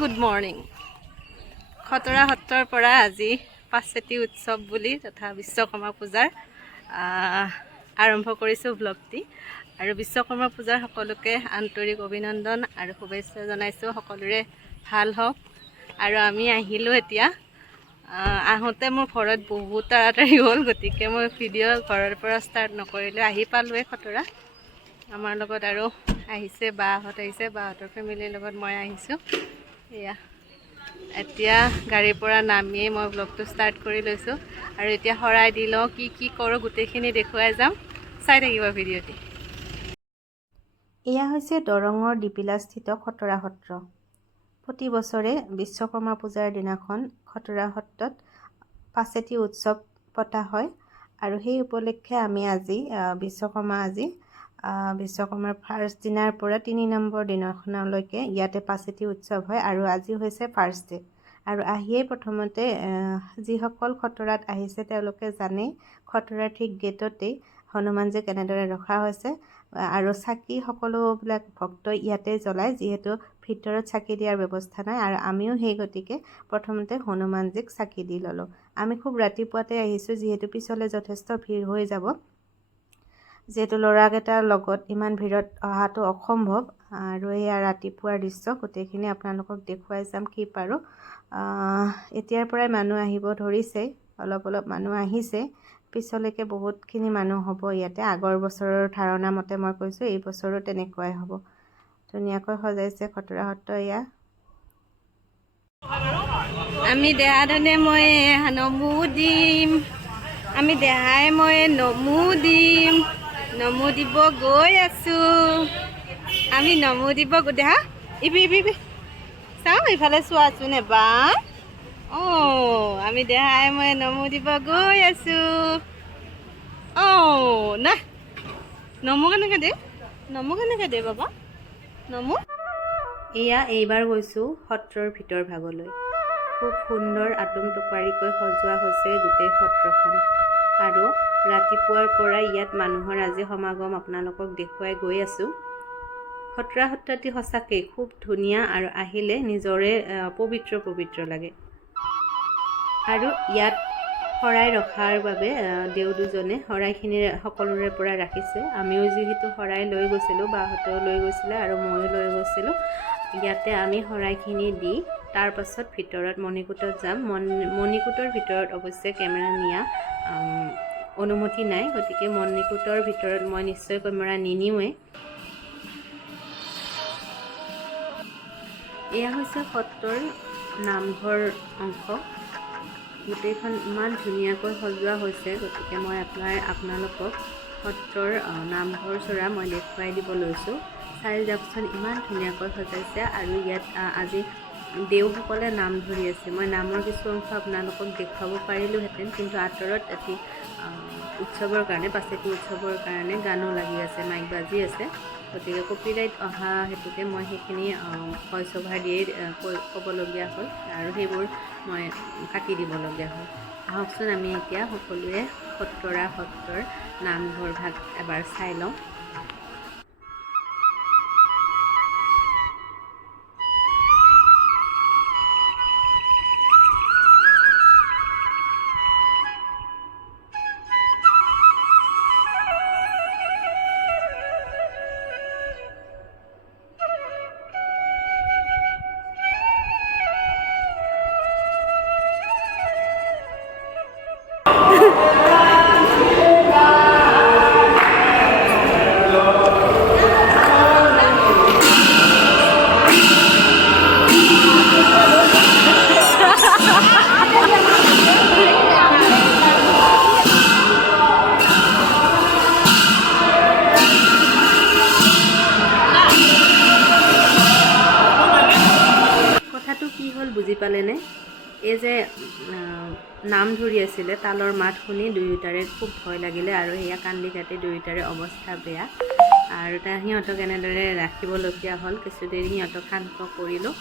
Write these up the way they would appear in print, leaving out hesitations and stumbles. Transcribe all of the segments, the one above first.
Good morning. খতৰা সত্ৰৰ পৰা আজি পাঁচেতি উৎসৱ বুলি তথা বিশ্বকৰ্মা পূজাৰ আৰম্ভ কৰিছোঁ ব্লগটি। আৰু বিশ্বকৰ্মা পূজাৰ সকলোকে আন্তৰিক অভিনন্দন আৰু শুভেচ্ছা জনাইছোঁ। সকলোৰে ভাল হওক। আৰু আমি আহিলোঁ এতিয়া। আহোঁতে মোৰ ঘৰত বহুত তাড়াতাড়ি হ'ল, গতিকে মই ভিডিঅ' ঘৰৰ পৰা ষ্টাৰ্ট নকৰিলোঁ। আহি পালোঁৱে খতৰা। আমাৰ লগত আৰু আহিছে বাহঁত আহিছে, বাহঁতৰ ফেমিলিৰ লগত মই আহিছোঁ। এয়া এতিয়া গাড়ীৰ পৰা নামিয়ে মই ব্লগটো ষ্টাৰ্ট কৰি লৈছোঁ। আৰু এতিয়া শৰাই দি লওঁ, কি কৰোঁ গোটেইখিনি দেখুৱাই যাম, চাই থাকিব ভিডিঅ'টি। এয়া হৈছে দৰঙৰ ডিপিলাস্থিত খতৰা সত্ৰ। প্ৰতি বছৰে বিশ্বকৰ্মা পূজাৰ দিনাখন খতৰা সত্ৰত পাঁচেতি উৎসৱ পতা হয়। আৰু সেই উপলক্ষে আমি আজি বিশ্বকৰ্মাৰ ফাৰ্ষ্ট দিনাৰ পৰা 3 নম্বৰ দিনাখনলৈকে ইয়াতে পাঁচেতি উৎসৱ হয়। আৰু আজি হৈছে ফাৰ্ষ্ট ডে। আৰু আহিয়েই প্ৰথমতে যিসকল খতৰাত আহিছে তেওঁলোকে জানেই খতৰাৰ ঠিক গেটতেই হনুমানজীক এনেদৰে ৰখা হৈছে। আৰু চাকি সকলোবিলাক ভক্তই ইয়াতে জ্বলায়, যিহেতু ভিতৰত চাকি দিয়াৰ ব্যৱস্থা নাই। আৰু আমিও সেই গতিকে প্ৰথমতে হনুমানজীক চাকি দি ল'লোঁ। আমি খুব ৰাতিপুৱাতে আহিছোঁ, যিহেতু পিছলৈ যথেষ্ট ভিৰ হৈ যাব। যিহেতু ল'ৰাকেইটাৰ লগত ইমান ভিৰত অহাটো অসম্ভৱ। আৰু এয়া ৰাতিপুৱাৰ দৃশ্য, গোটেইখিনি আপোনালোকক দেখুৱাই যাম কি পাৰোঁ। এতিয়াৰ পৰাই মানুহ আহিব ধৰিছে, অলপ মানুহ আহিছে। পিছলৈকে বহুতখিনি মানুহ হ'ব ইয়াতে। আগৰ বছৰৰ ধাৰণা মতে মই কৈছোঁ, এই বছৰো তেনেকুৱাই হ'ব। ধুনীয়াকৈ সজাইছে খতৰা সত্ৰ। এয়া আমি দেহা ধনে মই নমো দিম, আমি দেহাই মই নমো দিম, নমো দিব গৈ আছোঁ। আমি নমো দিব দেহা ইবি চাওঁ, ইফালে চোৱাচোন এবাৰ। আমি দেহাই মই নমো দিব গৈ আছোঁ। না নমো কেনেকৈ দে বাবা নমো। এয়া এইবাৰ গৈছোঁ সত্ৰৰ ভিতৰ ভাগলৈ। খুব সুন্দৰ আটোমটোপাৰিকৈ সজোৱা হৈছে গোটেই সত্ৰখন। আৰু ৰাতিপুৱাৰ পৰা ইয়াত মানুহৰ আজি সমাগম আপোনালোকক দেখুৱাই গৈ আছোঁ। খতৰা সত্ৰটি সঁচাকৈ খুব ধুনীয়া আৰু আহিলে নিজৰে পবিত্ৰ লাগে। আৰু ইয়াত শৰাই ৰখাৰ বাবে দেউ দুজনে শৰাইখিনি সকলোৰে পৰা ৰাখিছে। আমিও যিহেতু শৰাই লৈ গৈছিলোঁ, বাহঁতেও লৈ গৈছিলে আৰু ময়ো লৈ গৈছিলোঁ। ইয়াতে আমি শৰাইখিনি দি তাৰ পাছত ভিতৰত মণিকূটত যাম। মণিকূটৰ ভিতৰত অৱশ্যে কেমেৰা নিয়া অনুমতি নাই, গতিকে মণিকূটৰ ভিতৰত মই নিশ্চয় কেমেৰা নিনিওঁৱেই। এয়া হৈছে সত্ৰৰ নামঘৰ অংশ। গোটেইখন ইমান ধুনীয়াকৈ সজোৱা হৈছে, গতিকে মই আপোনালোকক সত্ৰৰ নামঘৰ চৰা মই দেখুৱাই দিব লৈছোঁ। চাই যাওকচোন, ইমান ধুনীয়াকৈ সজাইছে। আৰু ইয়াত আজি দেওসকলে নাম ধৰি আছে। মই নামৰ কিছু অংশ আপোনালোকক দেখুৱাব পাৰিলোঁহেঁতেন, কিন্তু আঁতৰত এটি উৎসৱৰ কাৰণে, পাঁচেতি উৎসৱৰ কাৰণে গানো লাগি আছে, মাইক বাজি আছে। গতিকে কপিৰাইট অহা হেতুকে মই সেইখিনি ভইচ অভাৰ দিয়েই ক'বলগীয়া হ'ল, আৰু সেইবোৰ মই কাটি দিবলগীয়া হ'ল। আহকচোন আমি এতিয়া সকলোৱে খতৰা সত্ৰৰ নামঘৰ ভাগ এবাৰ চাই লওঁ। কি হ'ল বুজি পালেনে? এই যে নাম ধৰি আছিলে, তালৰ মাত শুনি দুয়োটাৰে খুব ভয় লাগিলে। আৰু সেয়া কান্দি কাটি দুয়োটাৰে অৱস্থা বেয়া। আৰু সিহঁতক এনেদৰে ৰাখিবলগীয়া হ'ল। কিছু দেৰি সিহঁতক শান্ত কৰিলোঁ।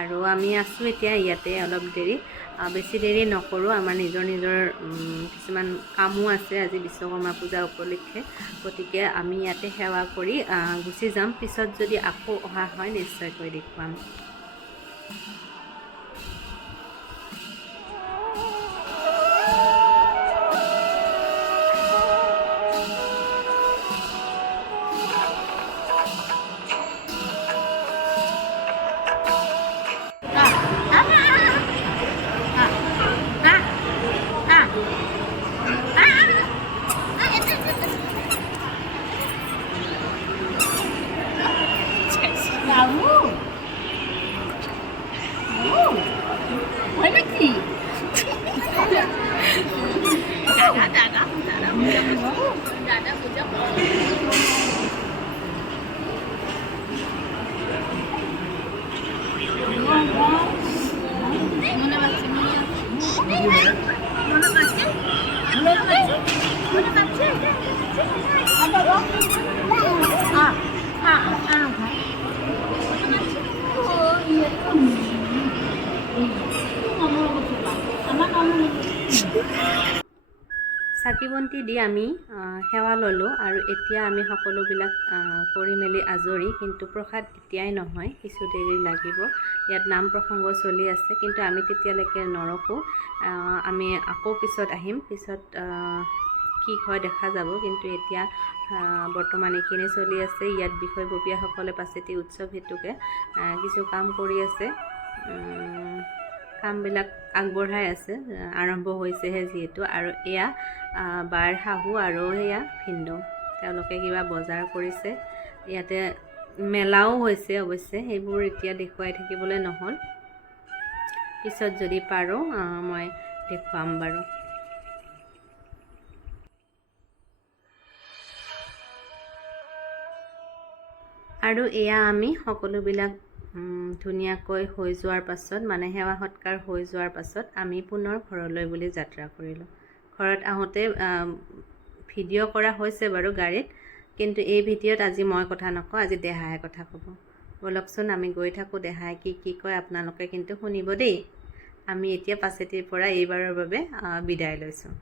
আৰু আমি আছোঁ এতিয়া ইয়াতে অলপ দেৰি, বেছি দেৰি নকৰোঁ। আমাৰ নিজৰ কিছুমান কামো আছে আজি বিশ্বকৰ্মা পূজা উপলক্ষে। গতিকে আমি ইয়াতে সেৱা কৰি গুচি যাম। পিছত যদি আকৌ অহা হয় নিশ্চয়কৈ দেখুৱাম। চাকি বন্তি দি আমি সেৱা ল'লোঁ আৰু এতিয়া আমি সকলোবিলাক কৰি মেলি আজৰি, কিন্তু প্ৰসাদ এতিয়াই নহয়, কিছু দেৰি লাগিব। ইয়াত নাম প্ৰসংগ চলি আছে, কিন্তু আমি তেতিয়ালৈকে নৰখোঁ। আমি আকৌ পিছত আহিম, পিছত কি হয় দেখা যাব। কিন্তু এতিয়া বৰ্তমান এইখিনি চলি আছে। ইয়াত বিষয়ববীয়াসকলে পাছেতি উৎসৱ হেতুকে কিছু কাম কৰি আছে। কামবিলাক আগবঢ়াই আছে, আৰম্ভ হৈছেহে যিহেতু। আৰু এয়া বাৰ শাহু আৰু এয়া ভিনদেউ, তেওঁলোকে কিবা বজাৰ কৰিছে। ইয়াতে মেলাও হৈছে অৱশ্যে, সেইবোৰ এতিয়া দেখুৱাই থাকিবলৈ নহ'ল, পিছত যদি পাৰোঁ মই দেখুৱাম বাৰু। আৰু এয়া আমি সকলোবিলাক ধুনীয়াকৈ হৈ যোৱাৰ পাছত, মানে সেৱা সৎকাৰ হৈ যোৱাৰ পাছত আমি পুনৰ ঘৰলৈ বুলি যাত্ৰা কৰিলোঁ। ঘৰত আহোঁতে ভিডিঅ' কৰা হৈছে বাৰু গাড়ীত, কিন্তু এই ভিডিঅ'ত আজি মই কথা নকওঁ, আজি দেহাই কথা ক'ব। ব'লকচোন আমি গৈ থাকোঁ, দেহাই কি কয় আপোনালোকে কিন্তু শুনিব দেই। আমি এতিয়া পাছেতিৰ পৰা এইবাৰৰ বাবে বিদায় লৈছোঁ।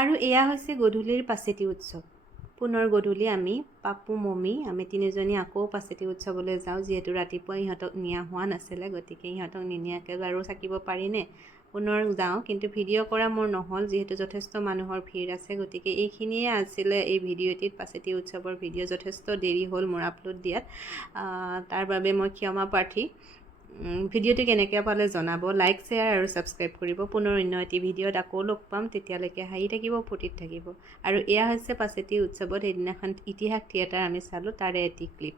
আৰু এয়া হৈছে গধূলিৰ পাছেতি উৎসৱ। পুনৰ গধূলি আমি পাপু মমি আমি তিনিজনী আকৌ পাছেতি উৎসৱলৈ যাওঁ, যিহেতু ৰাতিপুৱা ইহঁতক নিয়া হোৱা নাছিলে, গতিকে ইহঁতক নিনিয়াকৈ বাৰু থাকিব পাৰিনে, পুনৰ যাওঁ। কিন্তু ভিডিঅ' কৰা মোৰ নহ'ল, যিহেতু যথেষ্ট মানুহৰ ভিৰ আছে। গতিকে এইখিনিয়ে আছিলে এই ভিডিঅ'টিত, পাছেতি উৎসৱৰ ভিডিঅ'। যথেষ্ট দেৰি হ'ল মোৰ আপলোড দিয়াত, তাৰ বাবে মই ক্ষমা প্ৰাৰ্থী। ভিডিঅ'টো কেনেকৈ পালে জনাব, লাইক শ্বেয়াৰ আৰু ছাবস্ক্ৰাইব কৰিব। পুনৰ অন্য এটি ভিডিঅ'ত আকৌ লগ পাম, তেতিয়ালৈকে হাঁহি থাকিব, ফূৰ্তিত থাকিব। আৰু এয়া হৈছে পাছেতি উৎসৱত সেইদিনাখন ইতিহাস থিয়েটাৰ আমি চালোঁ, তাৰে এটি ক্লিপ।